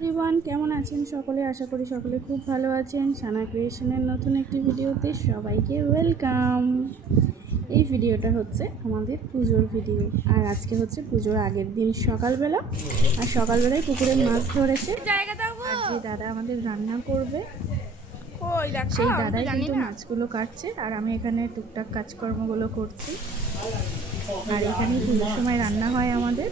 Everyone, কেমন আছেন সকলে? আশা করি সকলে খুব ভালো আছেন। সানা ক্রিয়েশনের নতুন একটি ভিডিওতে সবাইকে ওয়েলকাম। এই ভিডিওটা হচ্ছে আমাদের পুজোর ভিডিও, আর আজকে হচ্ছে পুজোর আগের দিন সকালবেলা। আর সকালবেলায় পুকুরে মাছ ধরেছে, আর যে দাদা আমাদের রান্না করবে সেই দাদাই কিন্তু মাছগুলো কাটছে, আর আমি এখানে টুকটাক কাজকর্মগুলো করছি। আর এখানে পুজোর সময় রান্না হয় আমাদের।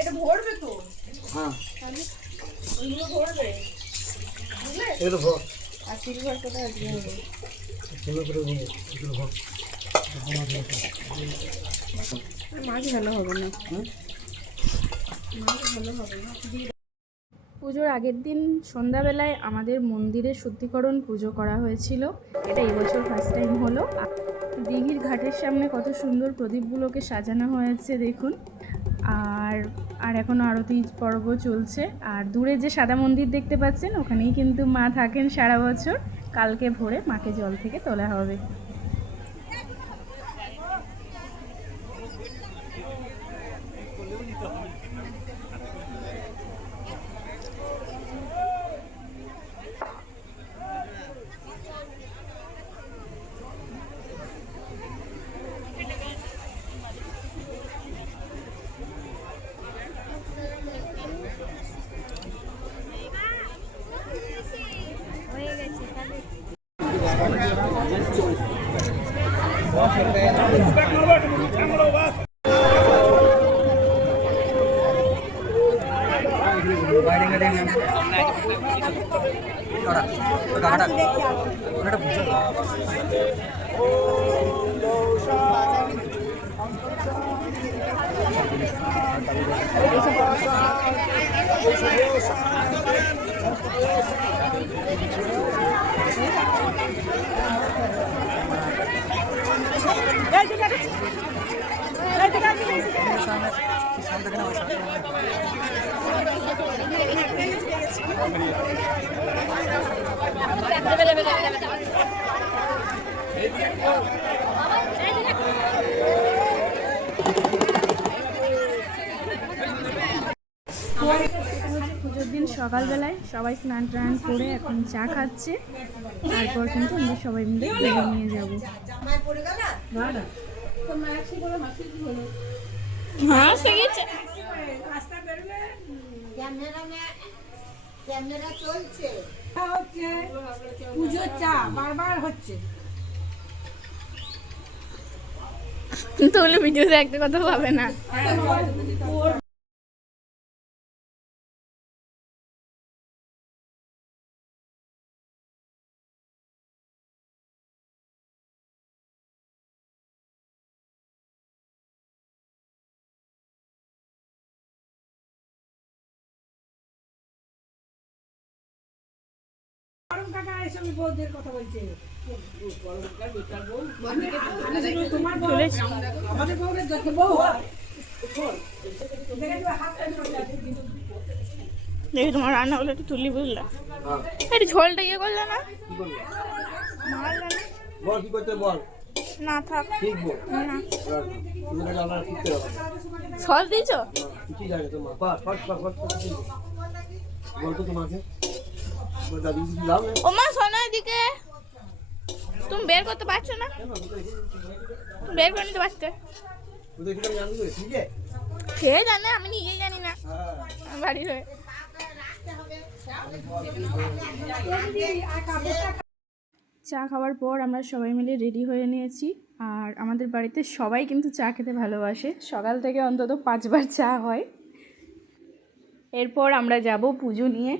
এটা ভরবে তো, হ্যাঁ ওইগুলো ভরবে, বুঝলে? এগুলো ভর আর সিলভার কোটা আজকে হবে। মাছ ভালো হবে না, মাছ ভালো হবে না। পুজোর আগের দিন সন্ধ্যাবেলায় আমাদের মন্দিরে শুদ্ধিকরণ পুজো করা হয়েছিল। এটা এবছর ফার্স্ট টাইম হলো। দিঘির ঘাটের সামনে কত সুন্দর প্রদীপগুলোকে সাজানো হয়েছে দেখুন। আর এখনও আরতি পর্ব চলছে। আর দূরে যে সাদা মন্দির দেখতে পাচ্ছেন, ওখানেই কিন্তু মা থাকেন সারা বছর। কালকে ভোরে মাকে জল থেকে তোলা হবে। পুজোর দিন সকালবেলায় সবাই স্নান টান করে এখন চা খাচ্ছে। তারপর কিন্তু আমরা সবাই মিলে পুজো নিয়ে যাবো। ক্যামেরা চলছে, পুজোর চা বারবার হচ্ছে। কিন্তু হলে ভিডিওতে একটা কথা পাবে না। কাকা এসব বউদের কথা বলছে। আমাদের বউদের যত বউ দেখি তোমার রান্না হলে একটু তুলি, বুঝলা? একটু ঝোলটা ইয়ে করলে না, মারলে না। বল কি করতে বল না থাক, শিখবো না তুমি জানা শিখতে হবে। সস দিয়েছ? কি জানে তোমার পাস পাস পাস পাস বল তো তোমাকে দাদি দিলাম না। ও মা শোনো এদিকে, তুমি বের করতে পারছো না? তুমি বের করে নিতে পারতে। তুই দেখি জানবি ঠিক আছে, সে জানে, আমি নিজেই জানি না। বাড়ির হয়ে চা খাওয়ার পর আমরা সবাই মিলে রেডি হয়ে নিয়েছি। আর আমাদের বাড়িতে সবাই কিন্তু চা খেতে ভালোবাসে, সকাল থেকে অন্তত 5 বার চা হয়। এরপর আমরা যাব পুজো নিয়ে।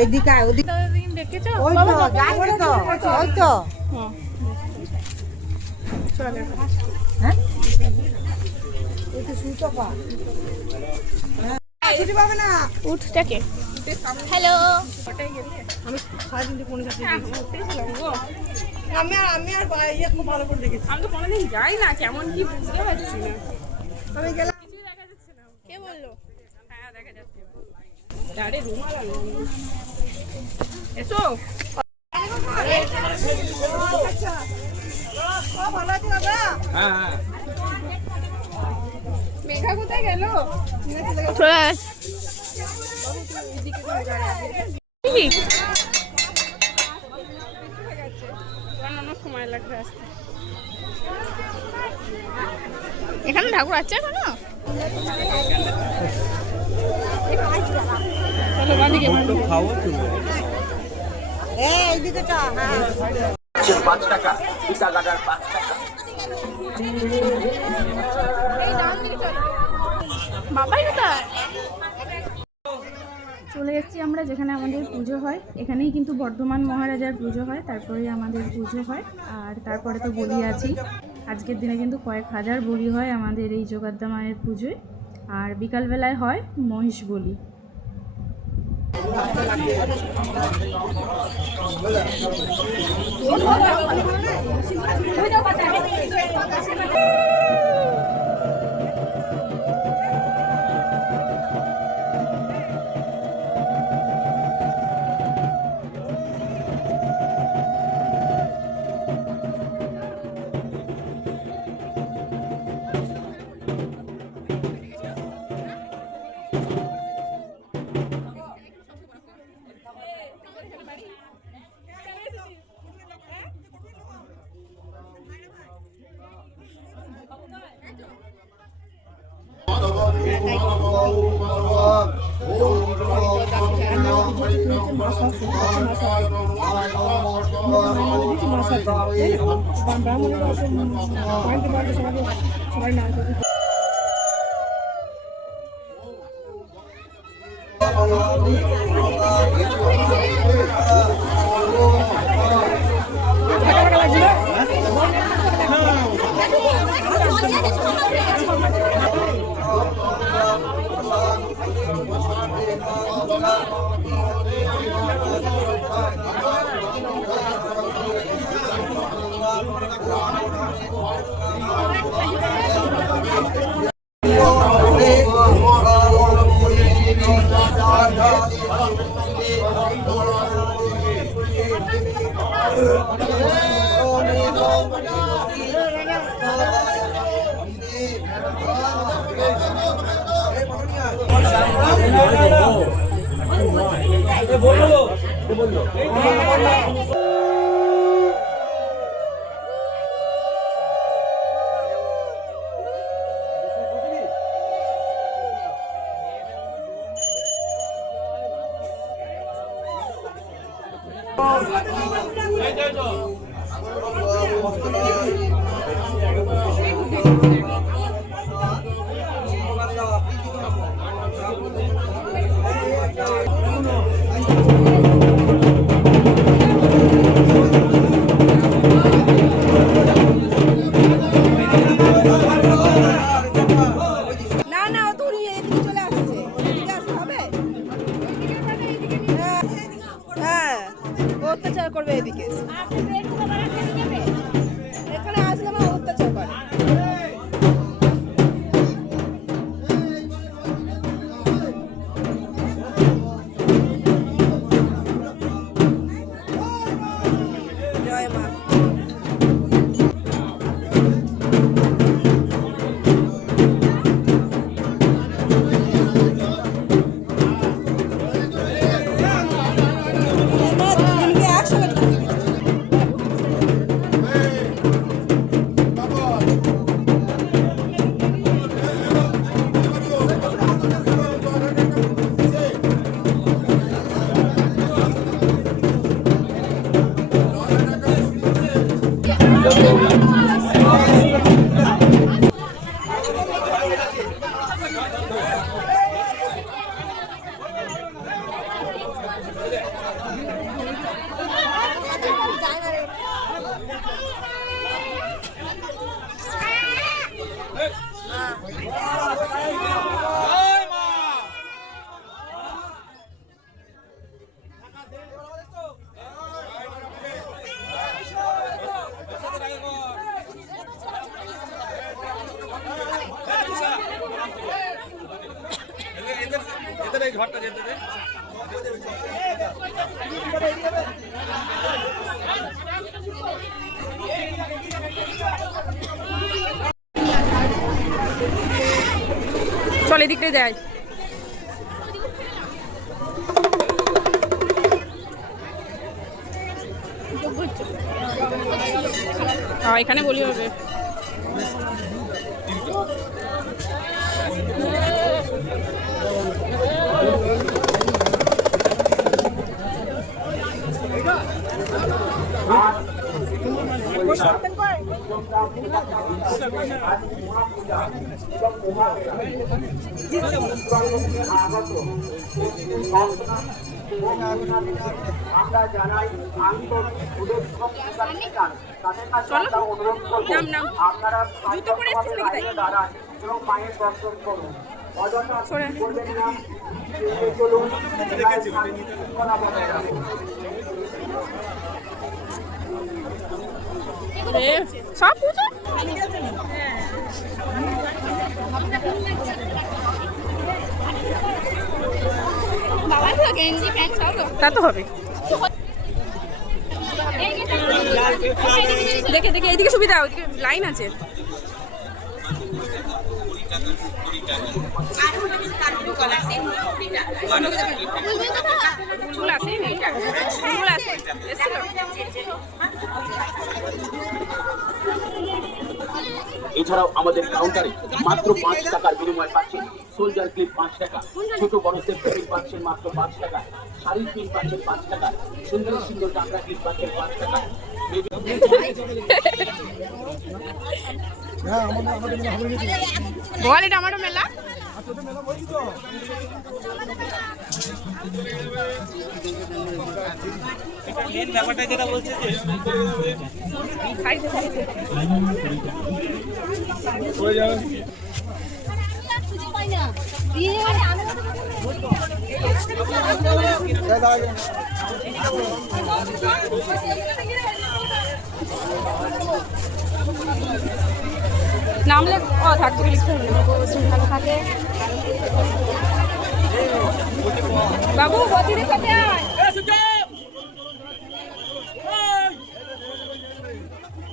এইদিকে ওই তো যাচ্ছে তো, ওই তো চলে হ্যাঁ একটু সুতো পা ছুটি পাবে না উঠটাকে হ্যালো আমি সারাদিন কোনো কাছে আমি আর ইয়ে খুব ভালো করে দেখেছি আমি তো কোনোদিন যাই না, কেমন কি বুঝতে পারছি না। আমি গেলাম কিছুই দেখা যাচ্ছে না। কে বললো? হ্যাঁ দেখা যাচ্ছে। আরে রুমাল আনো। এসো। ভালো আছে দাদা মেঘা কোথায় গেল? চলে আস। অনেক সময় লাগবে আসতে। এখানে ঠাকুর আছে এখনো? এইদিকে চা হ্যাঁ 5 টাকা ইটা গাডার 5 টাকা। বাবাই কোথায়? চলে এসেছি আমরা যেখানে আমাদের পুজো হয়। এখানেই কিন্তু বর্ধমান মহারাজার পুজো হয়, তারপরে আমাদের পুজো হয়, আর তারপরে তো বলি আছি। আজকের দিনে কিন্তু কয়েক হাজার বলি হয় আমাদের এই যোগাদ্দা মায়ের পুজোয়, আর বিকালবেলায় হয় মহিষ বলি। অত্যাচার করবে এদিকে এখানে আসলে আমার অত্যাচার করে জয় মা চল এদিকটাই যাই। এখানে বলি হবে। আমরা জানাই আন্তরিক শুভেচ্ছা আপনারা দাঁড়ান এবং মায়ের দর্শন করুন। অযথা করবেন না, চলুন শৃঙ্খলা বজায় রাখুন। সব পুজো তা তো হবে। দেখে দেখে এইদিকে সুবিধা, ওইদিকে লাইন আছে। ফুল আছে, ফুল আছে। এছাড়াও আমাদের কাউন্টারে মাত্র 5 টাকার বিনিময়ে পাচ্ছেন সোলজার ক্লিপ 5 টাকা, ছোট বড় সেট পিন পাচ্ছেন মাত্র 5 টাকা, শাড়ির পিন পাচ্ছেন 5 টাকা, সুন্দর সুন্দর টাকা ক্লিপ পাচ্ছেন 5 টাকা। বল এটা আমারও মেলা। মেন ব্যাপারটা যেটা বলছে যে নামলে থাকতে লিখতে হবে থাকে। বাবু গতিদের সাথে আয়।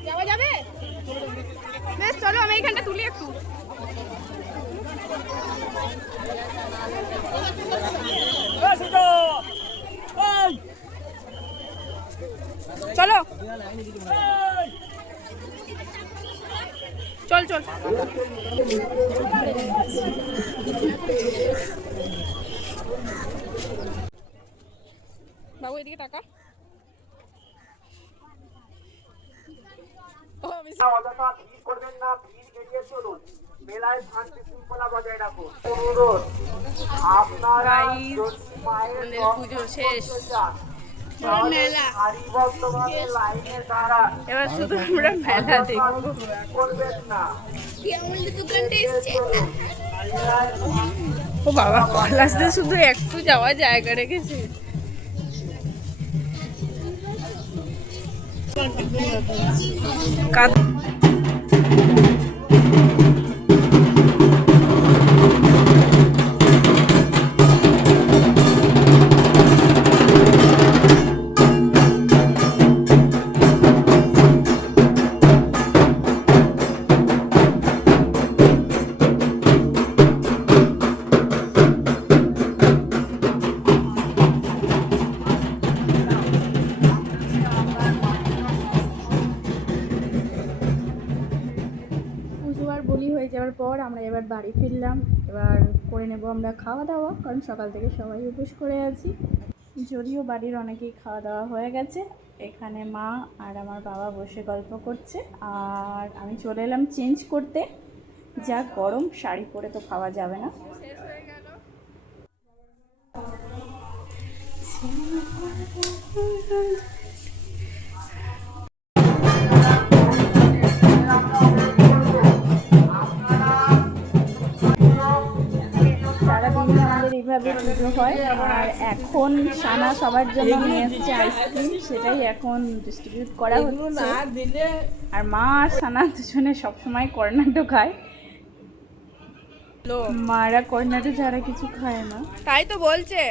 যাওয়া যাবে? বেশ চলো, আমি এইখানটা তুলি একটু। চলো চল চল। বাবু এদিকে টাকা। অযথা ভিড় করবেন না, ভিড় এড়িয়ে চলুন। মেলায় শান্তি শৃঙ্খলা বজায় রাখুন। অনুরোধ, আপনারা যদি মায়ের পুজো শেষ, সারিবদ্ধভাবে লাইনে দাঁড়ান, এবার শুধু আমরা মেলা দেখবো। করবেন না। ও বাবা, কলাসতে শুধু একটু যাওয়া জায়গা রেখেছে। বলি হয়ে যাওয়ার পর আমরা এবার বাড়ি ফিরলাম। এবার করে নেব আমরা খাওয়া দাওয়া, কারণ সকাল থেকে সবাই উপোস করে আছি। যদিও বাড়ির অনেকেই খাওয়া দাওয়া হয়ে গেছে। এখানে মা আর আমার বাবা বসে গল্প করছে, আর আমি চলে এলাম চেঞ্জ করতে। যা গরম, শাড়ি পরে তো খাওয়া যাবে না। সারাদিন আমাদের এইভাবে পুজো হয়। আর এখন সানা সবার জন্য নিয়ে এসছে আইসক্রিম, সেটাই এখন ডিস্ট্রিবিউট করা হচ্ছে। আর মা আর সানা দুজনে সবসময় কর্নাটো খায়। মারা কর্নারে যারা কিছু খায় না, তাই তো বলছে।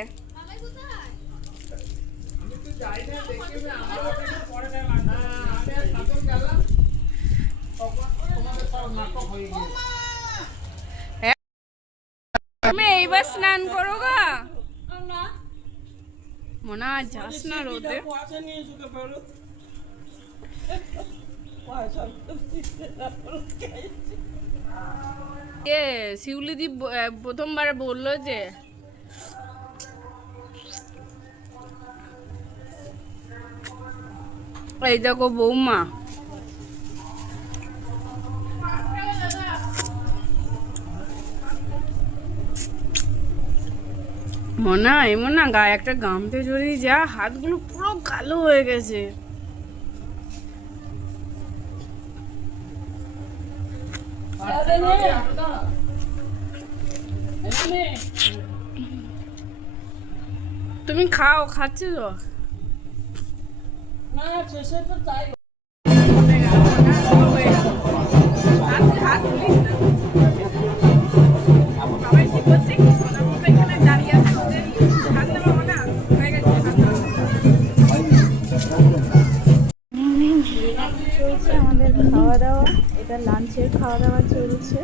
তুমি এইবার স্নান করো গা মনে হয়, যাস না রোদে। শিউলিদি প্রথমবার বললো যে এই দেখো বৌমা, মনে গায়ে একটা গামতে জড়িয়ে যা হাতগুলো পুরো কালো হয়ে গেছে। তুমি খাও, খাচ্ছি তো চলছে আমাদের খাওয়া দাওয়া। এটা লাঞ্চের খাওয়া দাওয়া চলছে,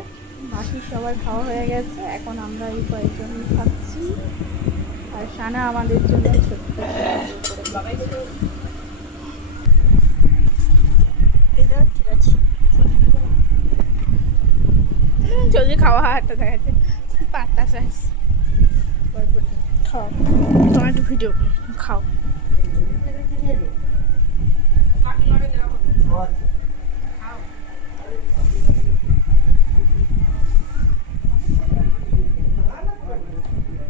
বাকি সবার খাওয়া হয়ে গেছে, এখন আমরা এই কয়েকজন খাচ্ছি। আর সানা আমাদের জন্য ছোট্ট যদি খাওয়া হাতটা দেখাচ্ছে পাতা সাইজ। খাও, তোমার একটু ভিডিও খাও।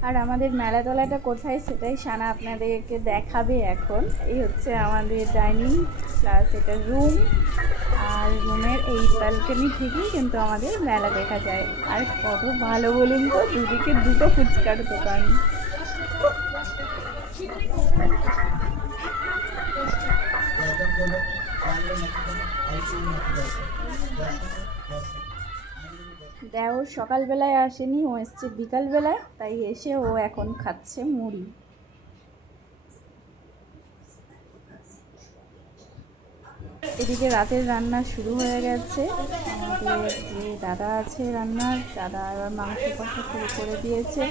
আর আমাদের মেলাতলাটা কোথায় সেটাই সানা আপনাদেরকে দেখাবে এখন। এই হচ্ছে আমাদের ডাইনিং প্লাস এটা রুম, আর রুমের এই ব্যালকনি থেকেই কিন্তু আমাদের মেলা দেখা যায়। আর কত ভালো বলুন তো, দুদিকে দুটো ফুচকার দোকান। দেওর সকালবেলায় আসেনি, ও এসছে বিকালবেলায়, তাই এসে ও এখন খাচ্ছে মুড়ি। এদিকে রাতের রান্না শুরু হয়ে গেছে। আমাদের যে দাদা আছে রান্নার, দাদা এবার মাংস কষা শুরু করে দিয়েছে।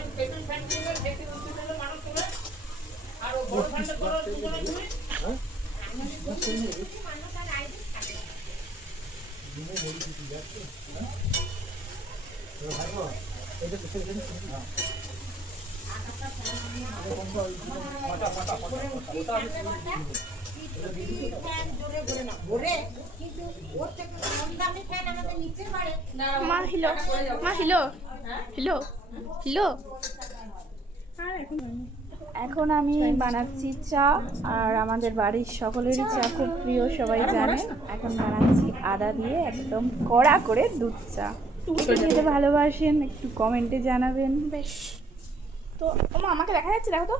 মা হিলো, মা হিলো, হিলো, হিলো। এখন আমি বানাচ্ছি চা, আর আমাদের বাড়ির সকলেরই চা খুব প্রিয়, সবাই জানে। এখন বানাচ্ছি আদা দিয়ে একদম কড়া করে দুধ চা। কে খেতে ভালোবাসেন একটু কমেন্টে জানাবেন। বেশ, তো মা আমাকে দেখা যাচ্ছে, দেখো তো।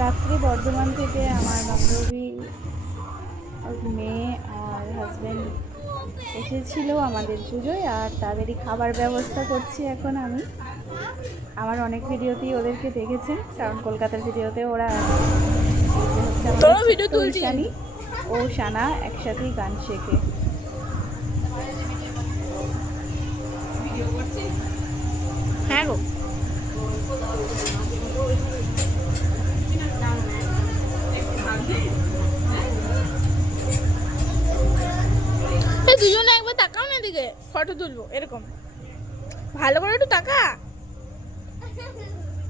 রাত্রি বর্ধমান থেকে আমার বান্ধবী, মেয়ে আর হাজব্যান্ড এসেছিল আমাদের পুজোয়, আর তাদেরই খাবার ব্যবস্থা করছি এখন আমি। আমার অনেক ভিডিওতেই ওদেরকে দেখেছেন, কারণ কলকাতার ভিডিওতে ওরা তুলসানি ও সানা একসাথেই গান শেখে। হ্যাঁ গো, দুজনে একবার তাকাও না, এদিকে ফটো তুলবো এরকম। ভালো করে একটু তাকা।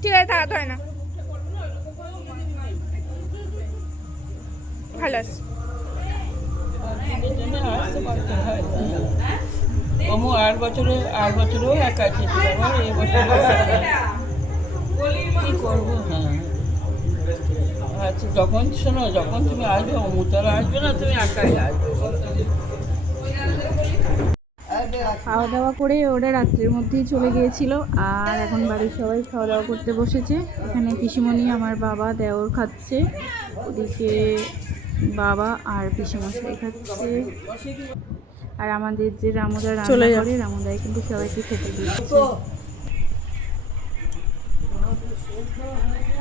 ঠিক আছে, তাকাতে হয় না। ভালো আছে। ওমো 8 বছরেও একা ছিল, আবার এই বছর কি করবো। হ্যাঁ আচ্ছা, যখন শোনো, যখন তুমি আসবে অমু তারা আসবে না, তুমি একাই আসবে। খাওয়া দাওয়া করে ওরা রাত্রের মধ্যেই চলে গিয়েছিল, আর এখন বাড়ির সবাই খাওয়া দাওয়া করতে বসেছে। এখানে পিসিমণি, আমার বাবা, দেওর খাচ্ছে। ওদিকে বাবা আর পিসেমশাই খাচ্ছে। আর আমাদের যে রামুদা চলে রান্না যাও। করে রামুদাই কিন্তু সবাইকে খেতে দিচ্ছে।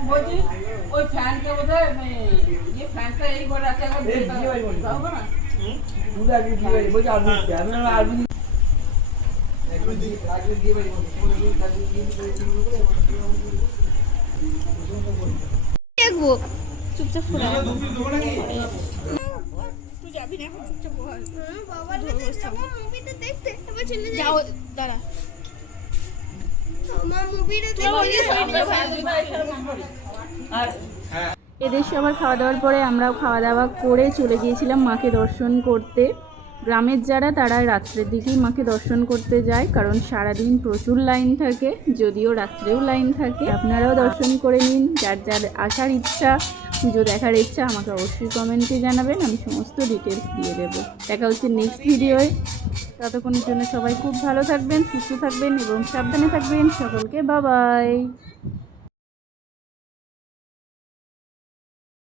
বলছি ওই ফ্যানটা বোধহয় ইয়ে ফ্যানটা এই ঘরে আছে এখন যাবো না এদের সবার খাওয়া দাওয়ার পরে আমরাও খাওয়া দাওয়া করে চলে গিয়েছিলাম মাকে দর্শন করতে। গ্রামের যারা তারা রাত্রের দিকেই মাকে দর্শন করতে যায়, কারণ সারাদিন প্রচুর লাইন থাকে, যদিও রাত্রেও লাইন থাকে। আপনারাও দর্শন করে নিন, যার যার আসার ইচ্ছা, পুজো দেখার ইচ্ছা আমাকে অবশ্যই কমেন্টে জানাবেন, আমি সমস্ত ডিটেলস দিয়ে দেবো। দেখা হচ্ছে নেক্সট ভিডিওয়। ততক্ষণের জন্য সবাই খুব ভালো থাকবেন, সুস্থ থাকবেন এবং সাবধানে থাকবেন। সকলকে বাই বাই।